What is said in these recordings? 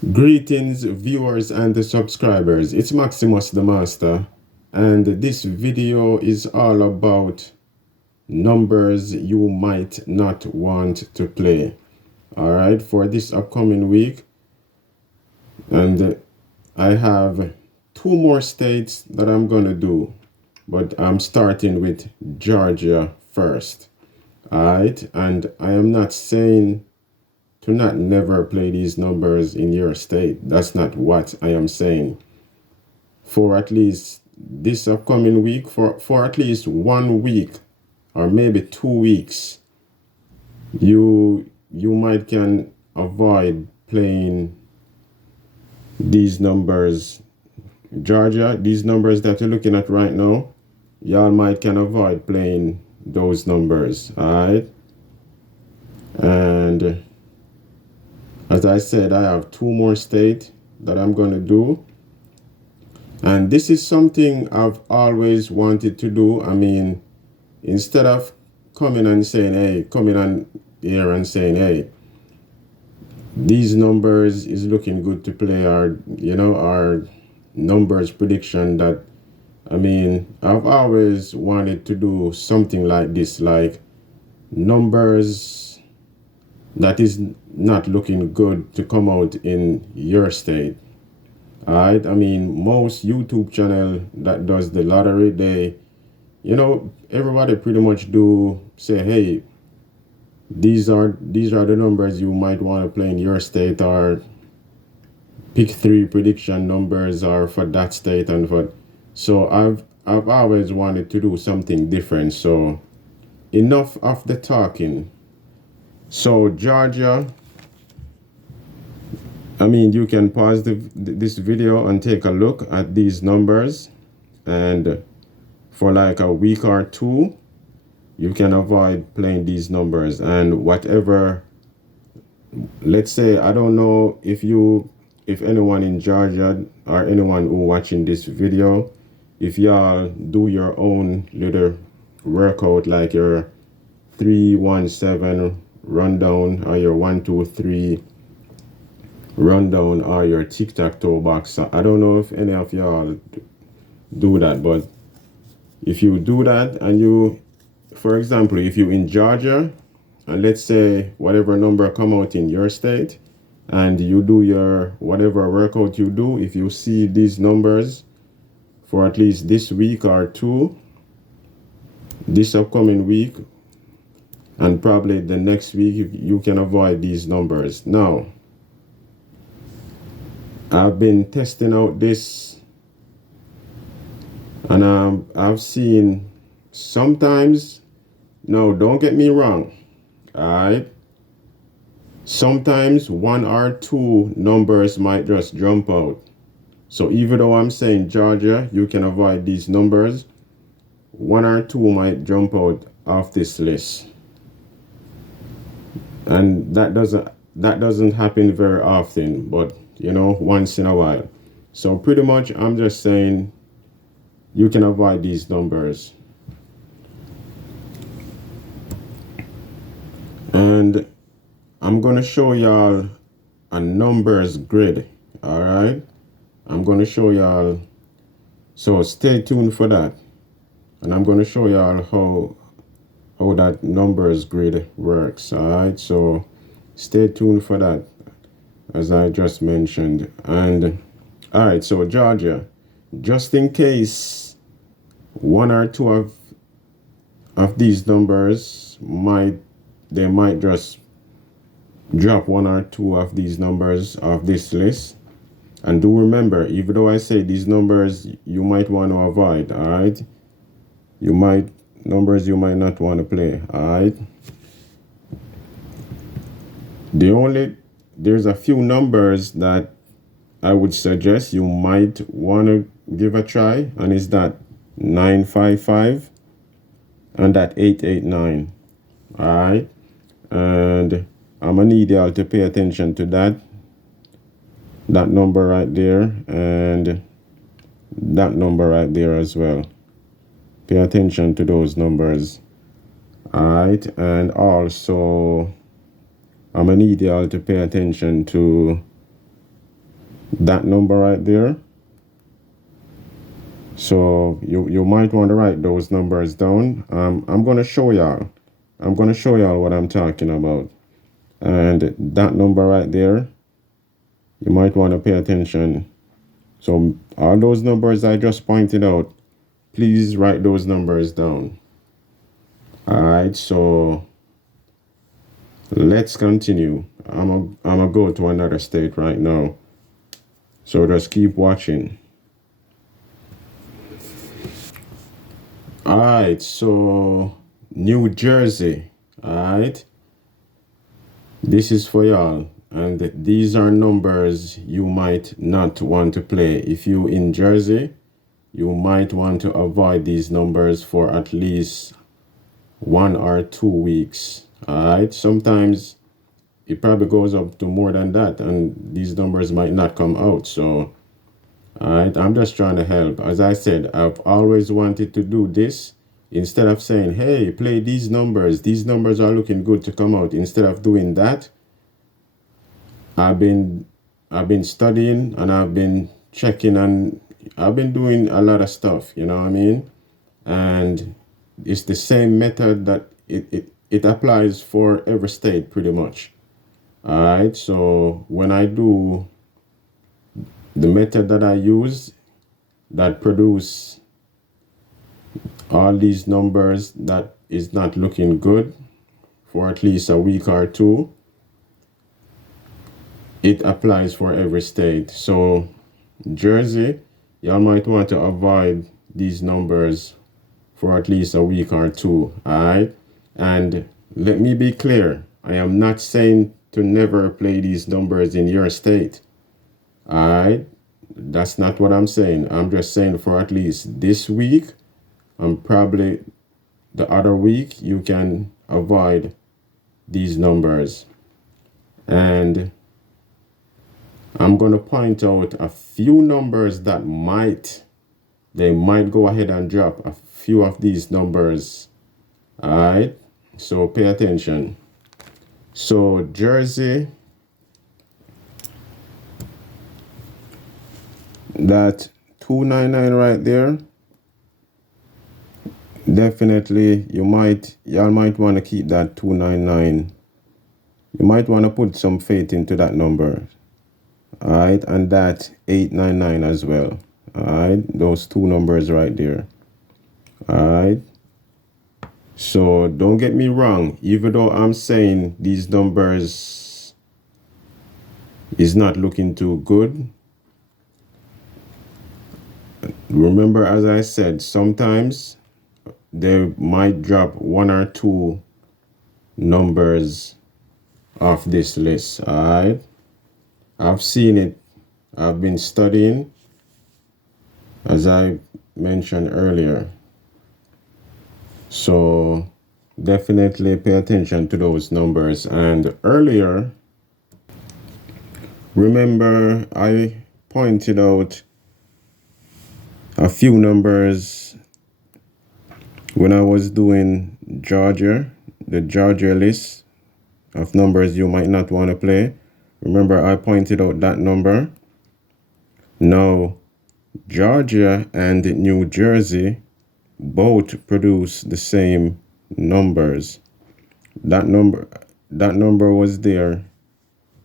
Greetings, viewers and the subscribers. It's Maximus the Master, and this video is all about numbers you might not want to play. All right, for this upcoming week, and I have two more states that I'm gonna do, but I'm starting with Georgia first. All right, and I am not saying to not never play these numbers in your state. That's not what I am saying. For at least this upcoming week, for at least 1 week or maybe 2 weeks, you might can avoid playing these numbers. Georgia, these numbers that you're looking at right now, y'all might can avoid playing those numbers. All right, and as I said, I have two more states that I'm going to do. And this is something I've always wanted to do. I mean, instead of coming and saying, hey, coming on here and saying, hey, these numbers is looking good to play, our numbers prediction that, I mean, I've always wanted to do something like this, like numbers that is not looking good to come out in your state. All right, I mean, most YouTube channel that does the lottery, they, everybody pretty much do say, hey, these are the numbers you might want to play in your state, or pick three prediction numbers are for that state and for. So I've always wanted to do something different. So enough of the talking. So Georgia, I mean, you can pause this video and take a look at these numbers, and for like a week or two, you can avoid playing these numbers. And whatever, let's say, I don't know if anyone in Georgia or anyone who watching this video, if y'all do your own little workout, like your 3-1-7 rundown or your 1-2-3 rundown or your tic-tac-toe box. I don't know if any of y'all do that, but if you do that and you, for example, if you in Georgia and let's say whatever number come out in your state and you do your whatever workout you do, if you see these numbers for at least this week or two, this upcoming week, and probably the next week, you can avoid these numbers. Now, I've been testing out this, and I've seen sometimes, no, don't get me wrong, all right? Sometimes one or two numbers might just jump out. So even though I'm saying Georgia, you can avoid these numbers, one or two might jump out of this list. And that doesn't happen very often, but once in a while. So pretty much I'm just saying you can avoid these numbers. And I'm going to show y'all a numbers grid. All right, I'm going to show y'all, so stay tuned for that. And I'm going to show y'all how that numbers grid works. All right, so stay tuned for that, as I just mentioned. And all right, so Georgia, just in case one or two of these numbers might just drop one or two of these numbers off this list. And do remember, even though I say these numbers you might want to avoid, all right, numbers you might not want to play. All right, there's a few numbers that I would suggest you might want to give a try, and it's that 955 and that 889. All right, and I'm gonna need y'all to pay attention to that number right there and that number right there as well. Pay attention to those numbers. All right, and also I'm gonna need y'all to pay attention to that number right there. So you might want to write those numbers down. I'm going to show y'all. I'm going to show y'all what I'm talking about. And that number right there, you might want to pay attention. So all those numbers I just pointed out, please write those numbers down. All right, so let's continue. I'm gonna go to another state right now. So just keep watching. All right, so New Jersey. All right, this is for y'all. And these are numbers you might not want to play. If you in Jersey, you might want to avoid these numbers for at least 1 or 2 weeks. All right, sometimes it probably goes up to more than that, and these numbers might not come out. So, all right, I'm just trying to help. As I said, I've always wanted to do this. Instead of saying, hey, play these numbers are looking good to come out. Instead of doing that, I've been studying, and I've been checking, and I've been doing a lot of stuff, you know what I mean? And it's the same method that it applies for every state pretty much. All right, so when I do the method that I use that produce all these numbers that is not looking good for at least a week or two, it applies for every state. So Jersey, y'all might want to avoid these numbers for at least a week or two. All right, and let me be clear, I am not saying to never play these numbers in your state. All right, that's not what I'm saying. I'm just saying for at least this week, and probably the other week, you can avoid these numbers. And I'm going to point out a few numbers that they might go ahead and drop a few of these numbers. All right, so pay attention. So Jersey, that 299 right there, definitely y'all might want to keep that 299. You might want to put some faith into that number. All right, and that 899 as well. All right, those two numbers right there. All right, so don't get me wrong, even though I'm saying these numbers is not looking too good, remember, as I said, sometimes they might drop 1 or 2 numbers off this list. All right, I've seen it. I've been studying, as I mentioned earlier. So definitely pay attention to those numbers. And earlier, remember, I pointed out a few numbers when I was doing Georgia, the Georgia list of numbers you might not want to play. Remember, I pointed out that number. Now, Georgia and New Jersey both produce the same numbers. That number was there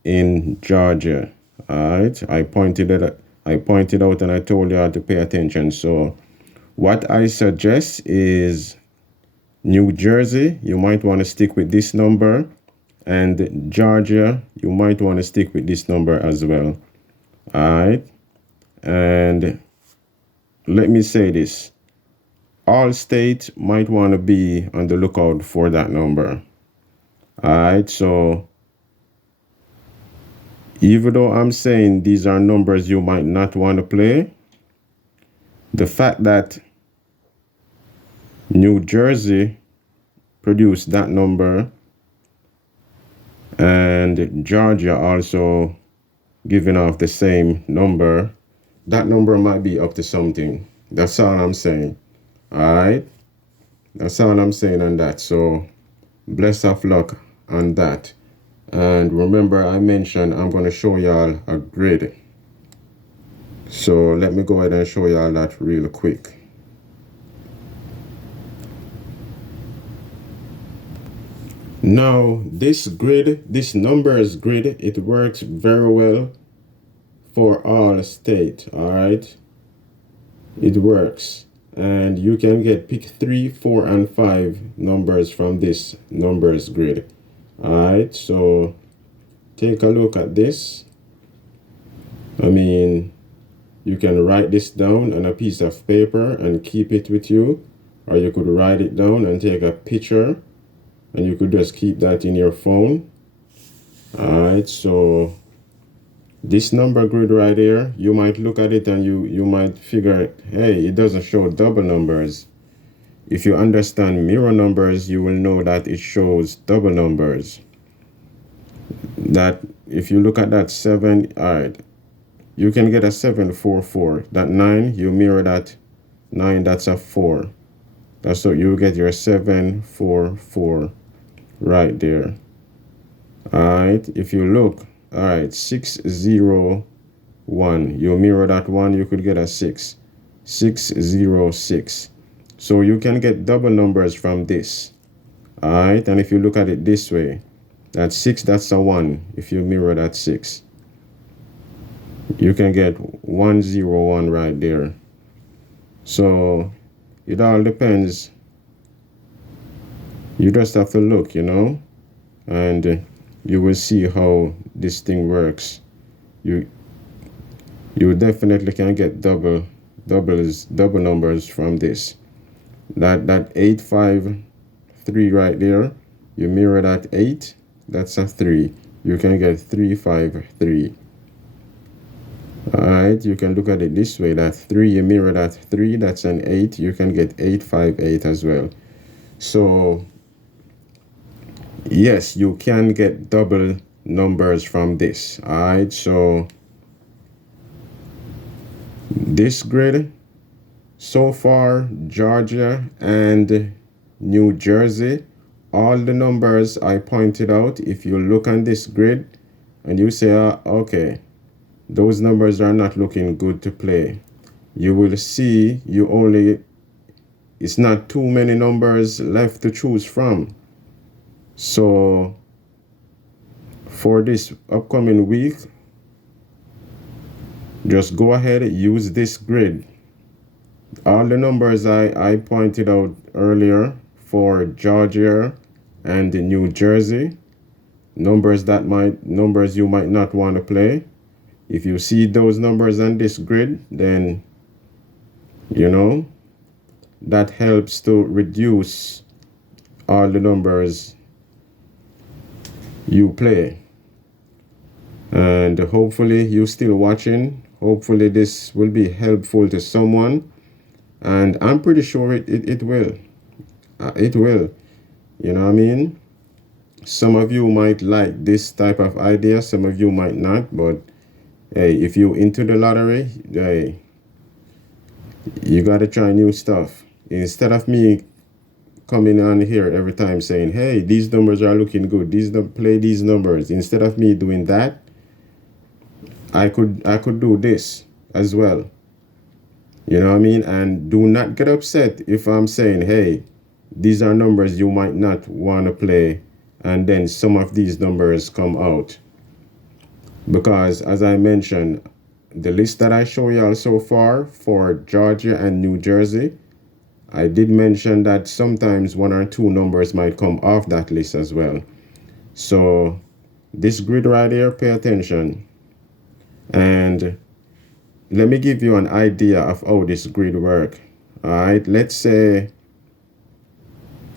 in Georgia. All right, I pointed out and I told you how to pay attention. So what I suggest is New Jersey, you might want to stick with this number, and Georgia, you might want to stick with this number as well. All right, and let me say this. All states might want to be on the lookout for that number. All right, so even though I'm saying these are numbers you might not want to play, the fact that New Jersey produced that number and Georgia also giving off the same number, that number might be up to something. That's all I'm saying. All right, that's all I'm saying on that. So bless of luck on that. And remember, I mentioned I'm going to show y'all a grid. So let me go ahead and show y'all that real quick. Now this grid, this numbers grid, it works very well for all state. All right, it works, and you can pick 3, 4, and 5 numbers from this numbers grid. All right, so take a look at this. I mean, you can write this down on a piece of paper and keep it with you, or you could write it down and take a picture, and you could just keep that in your phone. All right, so this number grid right here, you might look at it and you might figure, hey, it doesn't show double numbers. If you understand mirror numbers, you will know that it shows double numbers. That if you look at that 7, all right, you can get a 744. That 9, you mirror that 9, that's a 4. That's so you get your 744 right there. All right, if you look, all right, 601, you mirror that 1, you could get a 6. 606. So you can get double numbers from this. All right, and if you look at it this way, that 6, that's a 1. If you mirror that 6, you can get 101 right there. So it all depends. You just have to look, you know, and you will see how this thing works. You definitely can get double numbers from this. That 853 right there, you mirror that 8, that's a 3. You can get 353. All right, you can look at it this way. That 3, you mirror that 3, that's an 8. You can get 858 as well. So yes, you can get double numbers from this. All right, so this grid, so far, Georgia and New Jersey, all the numbers I pointed out, if you look on this grid and you say, okay, those numbers are not looking good to play, you will see it's not too many numbers left to choose from. So for this upcoming week, just go ahead, use this grid. All the numbers I pointed out earlier for Georgia and New Jersey, numbers you might not want to play. If you see those numbers on this grid, then you know that helps to reduce all the numbers you play. And hopefully you're still watching. Hopefully this will be helpful to someone, and I'm pretty sure it will. It will. You know what I mean? Some of you might like this type of idea, some of you might not, but hey, if you're into the lottery, hey, you gotta try new stuff. Instead of me coming on here every time saying, hey, these numbers are looking good, play these numbers, instead of me doing that, I could do this as well. You know what I mean? And do not get upset if I'm saying, hey, these are numbers you might not want to play, and then some of these numbers come out. Because as I mentioned, the list that I show y'all so far for Georgia and New Jersey, I did mention that sometimes 1 or 2 numbers might come off that list as well. So this grid right here, pay attention. And let me give you an idea of how this grid works. All right, let's say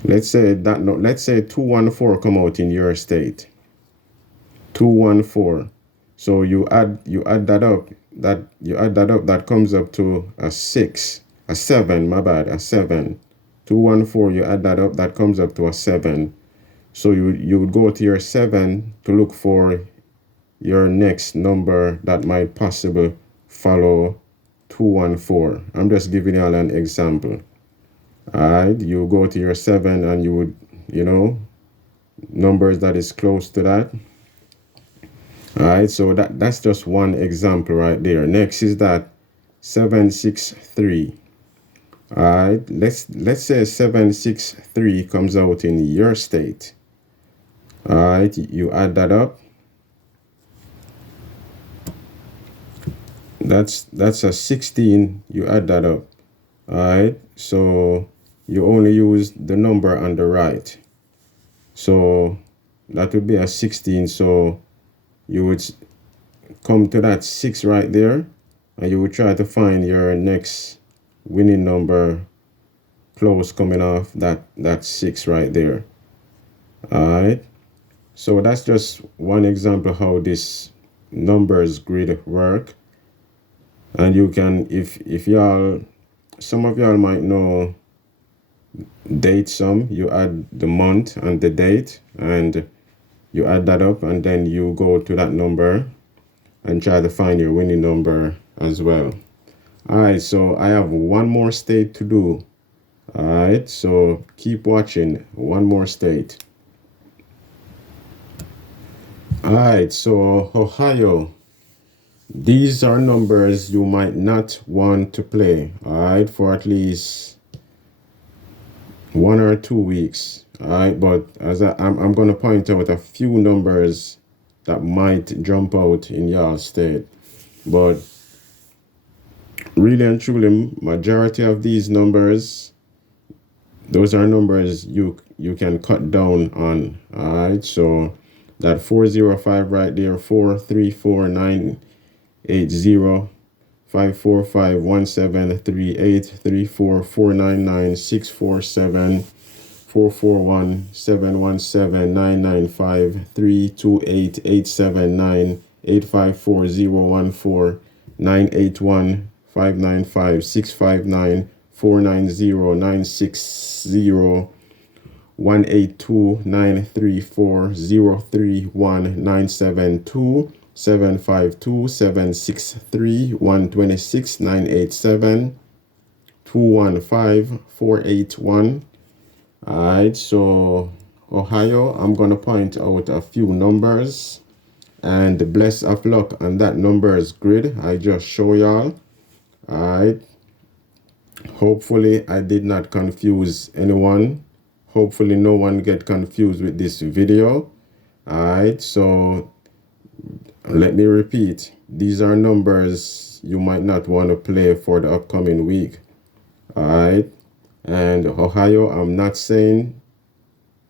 214 come out in your state. 214. So you add that up. That comes up to a 7. My bad, a 7. 214. You add that up. That comes up to a 7. So you would go to your 7 to look for your next number that might possibly follow 214. I'm just giving you all an example. All right, you go to your 7 and you would, numbers that is close to that. All right, so that's just one example right there. Next is that 763. All right, let's say 763 comes out in your state. All right, you add that up. That's a 16. You add that up. All right, so you only use the number on the right. So that would be a 16. So you would come to that 6 right there, and you would try to find your next winning number close coming off that 6 right there. All right, so that's just one example how this numbers grid work. And you can, if y'all, some of y'all might know date sum, you add the month and the date and you add that up, and then you go to that number and try to find your winning number as well. All right, so I have one more state to do. All right, so keep watching. One more state. All right, so Ohio. These are numbers you might not want to play, all right, for at least 1 or 2 weeks. All right, but as I'm going to point out a few numbers that might jump out in y'all state. But really and truly, majority of these numbers, those are numbers you can cut down on. All right, so that 405 right there, 434980 5451738 34499 647 441 717 995 328 879 854 014 981 595 659 490 960 182 934 031 972 752 763 126 987 215 481. All right, so Ohio, I'm going to point out a few numbers and bless of luck on that numbers grid I just show y'all. All right, hopefully I did not confuse anyone. Hopefully no one get confused with this video. All right, so let me repeat, these are numbers you might not want to play for the upcoming week. All right, and Ohio, I'm not saying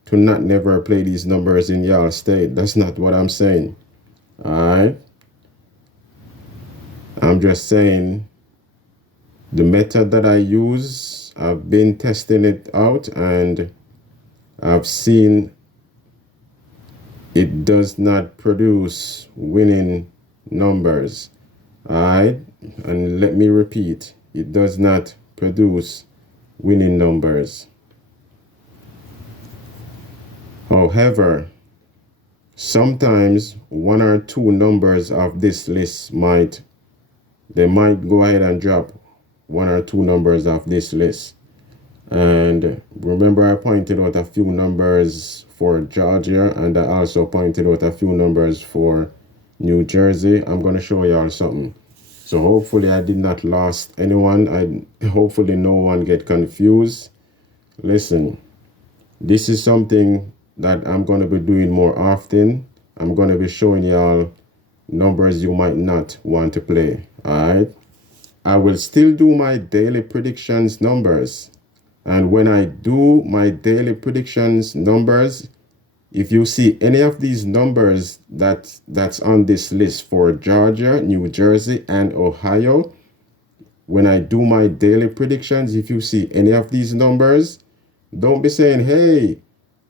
to not never play these numbers in y'all state. That's not what I'm saying. All right, I'm just saying the method that I use, I've been testing it out and I've seen it does not produce winning numbers. All right, and let me repeat, it does not produce winning numbers. However, sometimes 1 or 2 numbers of this list might go ahead and drop 1 or 2 numbers of this list. And remember, I pointed out a few numbers for Georgia, and I also pointed out a few numbers for New Jersey. I'm going to show y'all something. So hopefully I did not lost anyone. Hopefully no one get confused. Listen, this is something that I'm going to be doing more often. I'm going to be showing y'all numbers you might not want to play. All right, I will still do my daily predictions numbers. And when I do my daily predictions numbers, if you see any of these numbers that's on this list for Georgia, New Jersey, and Ohio, when I do my daily predictions, if you see any of these numbers, don't be saying, hey,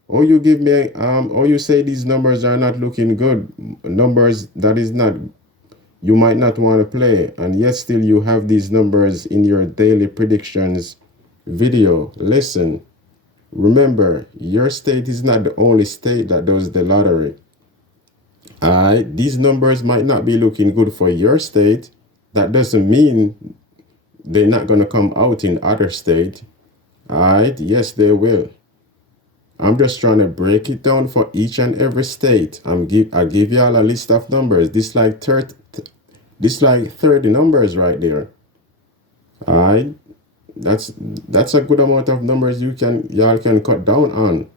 oh, you give me, or you say these numbers are not looking good. Numbers that is not, you might not want to play. And yet still you have these numbers in your daily predictions video. Listen, remember, your state is not the only state that does the lottery. All right, these numbers might not be looking good for your state. That doesn't mean they're not going to come out in other states. All right, yes, they will. I'm just trying to break it down for each and every state. I give y'all a list of numbers. This like 30 numbers right there. All right, that's a good amount of numbers y'all can cut down on.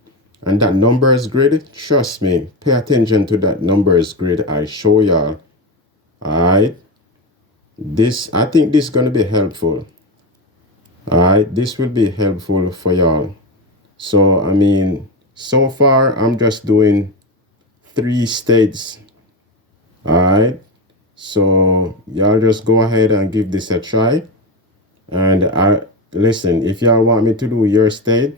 And that numbers grid, trust me, pay attention to that numbers grid I show y'all. All right, I think this is gonna be helpful. All right, this will be helpful for y'all. So I mean, so far I'm just doing 3 states. All right, so y'all just go ahead and give this a try. And listen, if y'all want me to do your state,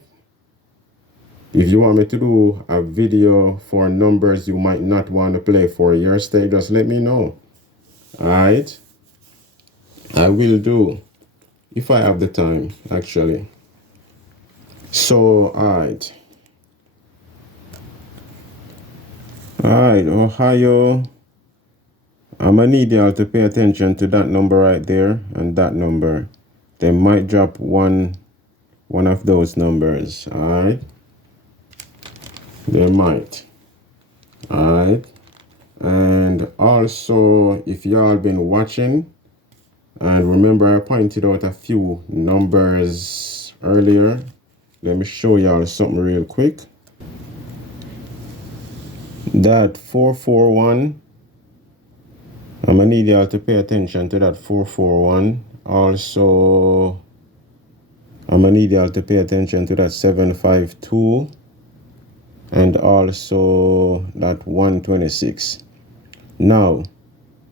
if you want me to do a video for numbers you might not want to play for your state, just let me know. All right, I will do if I have the time, actually. So all right, Ohio, I'm gonna need y'all to pay attention to that number right there and that number. They might drop one of those numbers. All right, they might. All right, and also if y'all been watching, and remember I pointed out a few numbers earlier. Let me show y'all something real quick. That 441, I'm gonna need y'all to pay attention to that 441. Also, I'm gonna need y'all to pay attention to that 752 and also that 126. Now,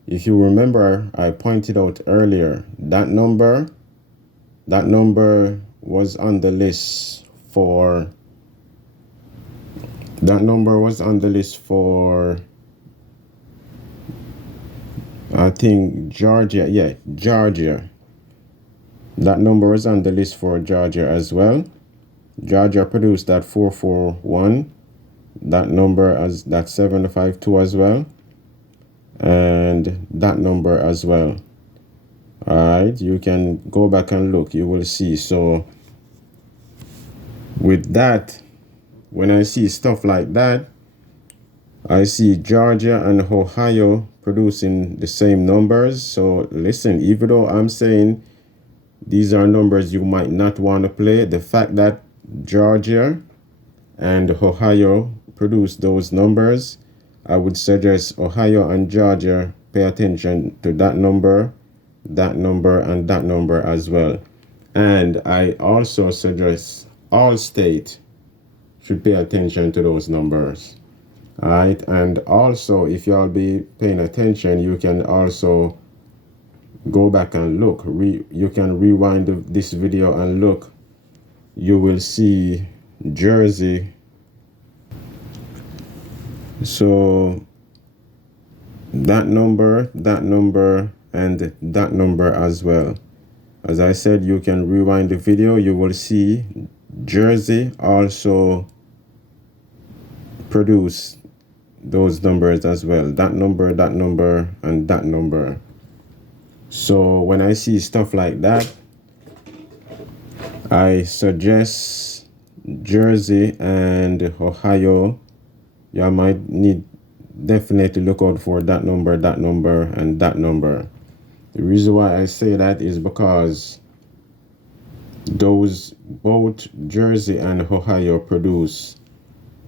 if you remember, I pointed out earlier that number was on the list for I think Georgia. Yeah, Georgia. That number was on the list for Georgia as well. Georgia produced that 441, that number as that 752 as well, and that number as well. All right, you can go back and look, you will see. So with that, when I see stuff like that, I see Georgia and Ohio producing the same numbers. So listen, even though I'm saying these are numbers you might not want to play, the fact that Georgia and Ohio produce those numbers, I would suggest Ohio and Georgia pay attention to that number, and that number as well. And I also suggest all states should pay attention to those numbers. All right, and also if y'all be paying attention, you can also go back and look. You can rewind this video and look. You will see Jersey. So that number, and that number as well. As I said, you can rewind the video. You will see Jersey also produce those numbers as well. That number, and that number. So when I see stuff like that, I suggest Jersey and Ohio. You might need definitely look out for that number, and that number. The reason why I say that is because both Jersey and Ohio produce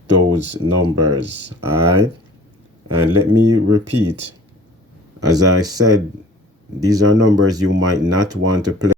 those numbers. All right, and let me repeat, as I said, these are numbers you might not want to play.